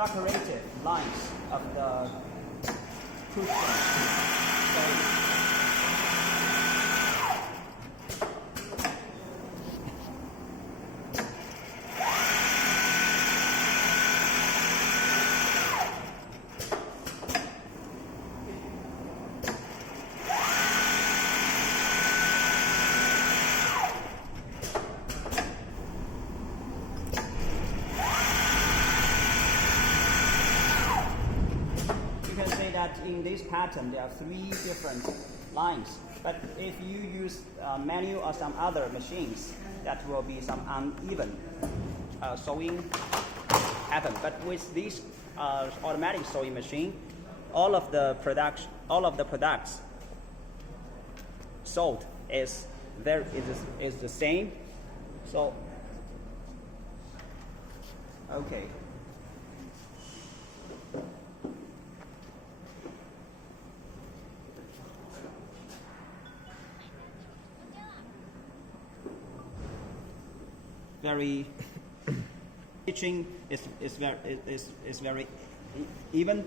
decorative lines of the cushion. You can say that in this pattern there are 3 different lines, but if you use manual or some other machines, that will be some uneven sewing pattern. But with this automatic sewing machine, all of the products sold is the same. So okay. Very stitching is very even.